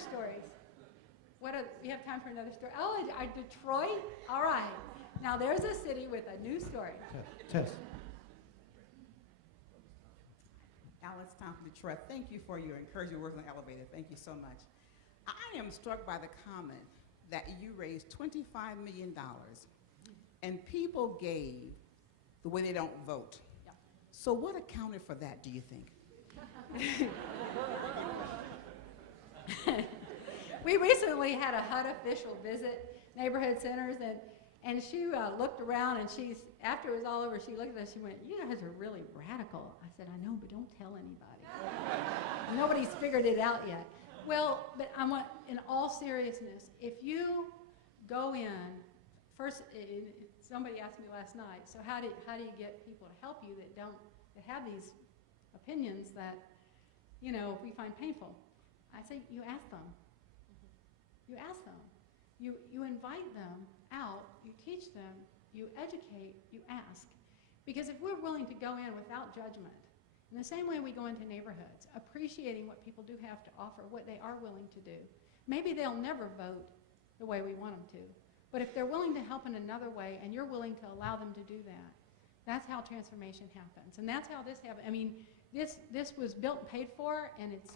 stories? We have time for another story. Oh, Detroit? All right. Now there's a city with a new story. Tess. Alex, time for Detroit. Thank you for your encouraging words on the elevator. Thank you so much. I am struck by the comment that you raised $25 million and people gave the way they don't vote. Yeah. So what accounted for that, do you think? We recently had a HUD official visit neighborhood centers, and she looked around, and after it was all over, she looked at us, she went, "You guys are really radical." I said, "I know, but don't tell anybody." Nobody's figured it out yet. Well, but I want, in all seriousness, if you go in, first, somebody asked me last night, so how do you get people to help you that have these opinions that, we find painful? I say, you ask them. You ask them. You invite them out, you teach them, you educate, you ask. Because if we're willing to go in without judgment, in the same way we go into neighborhoods, appreciating what people do have to offer, what they are willing to do. Maybe they'll never vote the way we want them to, but if they're willing to help in another way and you're willing to allow them to do that, that's how transformation happens. And that's how this happened. I mean, this was built and paid for, and it's,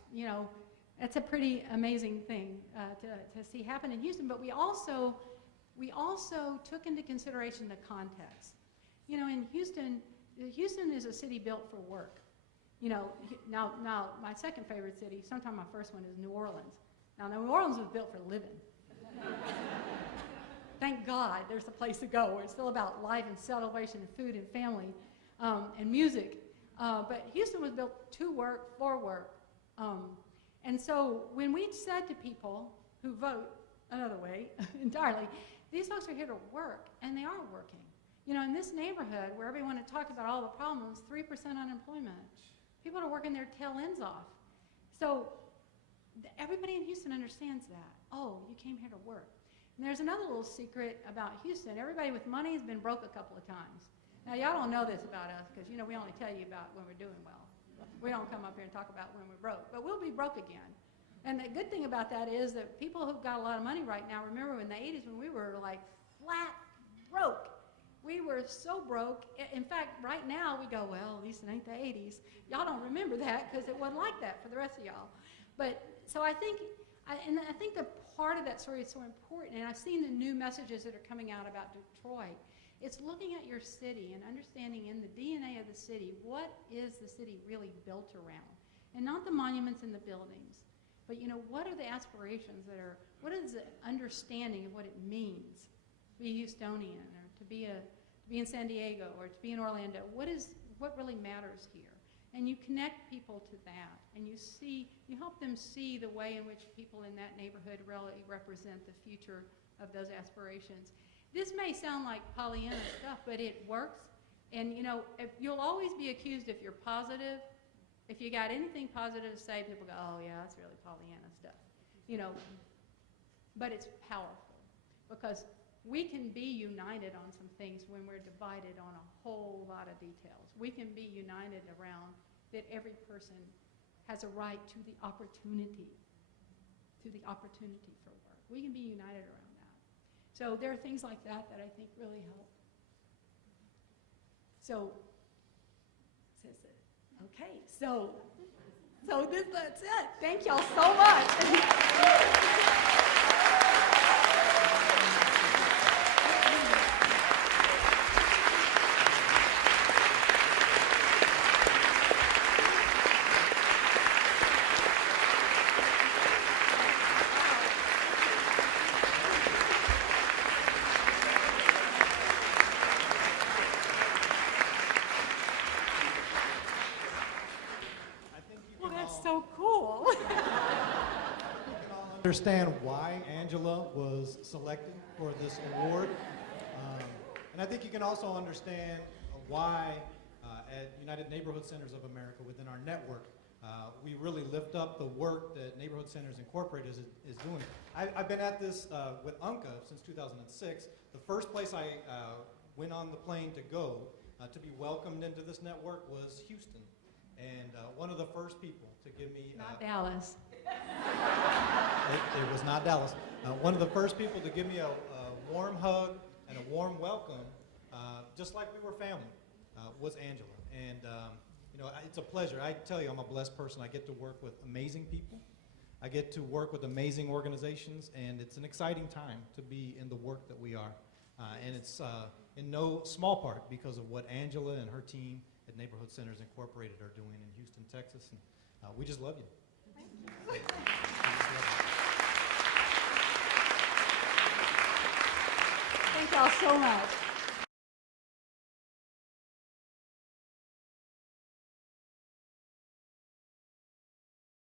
it's a pretty amazing thing to see happen in Houston. But we also took into consideration the context. In Houston is a city built for work. Now my second favorite city, sometimes my first one, is New Orleans. Now New Orleans was built for living. Thank God there's a place to go where it's still about life and celebration and food and family and music. But Houston was built to work, for work. And so when we said to people who vote another way entirely, these folks are here to work, and they are working. In this neighborhood where everyone had talked about all the problems, 3% unemployment. People are working their tail ends off. So everybody in Houston understands that. Oh, you came here to work. And there's another little secret about Houston. Everybody with money has been broke a couple of times. Now, y'all don't know this about us because, we only tell you about when we're doing well. We don't come up here and talk about when we're broke, but we'll be broke again. And the good thing about that is that people who've got a lot of money right now, remember in the 80s when we were like flat broke. We were so broke. In fact, right now we go, well, at least it ain't the 80s. Y'all don't remember that because it wasn't like that for the rest of y'all. But so I think the part of that story is so important, and I've seen the new messages that are coming out about Detroit. It's looking at your city and understanding in the DNA of the city, what is the city really built around? And not the monuments and the buildings, but what are the aspirations what is the understanding of what it means to be a Houstonian or to be in San Diego or to be in Orlando? What really matters here? And you connect people to that, and you help them see the way in which people in that neighborhood really represent the future of those aspirations. This may sound like Pollyanna stuff, but it works. And you'll always be accused if you're positive. If you got anything positive to say, people go, "Oh yeah, that's really Pollyanna stuff," But it's powerful because we can be united on some things when we're divided on a whole lot of details. We can be united around that every person has a right to the opportunity for work. We can be united around that. So there are things like that I think really help. So, okay, so that's it. Thank y'all so much. Understand why Angela was selected for this award. And I think you can also understand why at United Neighborhood Centers of America within our network, we really lift up the work that Neighborhood Centers Incorporated is doing. I've been at this with UNCA since 2006. The first place I went on the plane to go to be welcomed into this network was Houston. And one of the first people to give me... Not Dallas. It was not Dallas. One of the first people to give me a warm hug and a warm welcome, just like we were family, was Angela. And you know, it's a pleasure. I tell you, I'm a blessed person. I get to work with amazing people. I get to work with amazing organizations, and it's an exciting time to be in the work that we are. And it's in no small part because of what Angela and her team at Neighborhood Centers Incorporated are doing in Houston, Texas. And we just love you. Thank you. Thank y'all so much.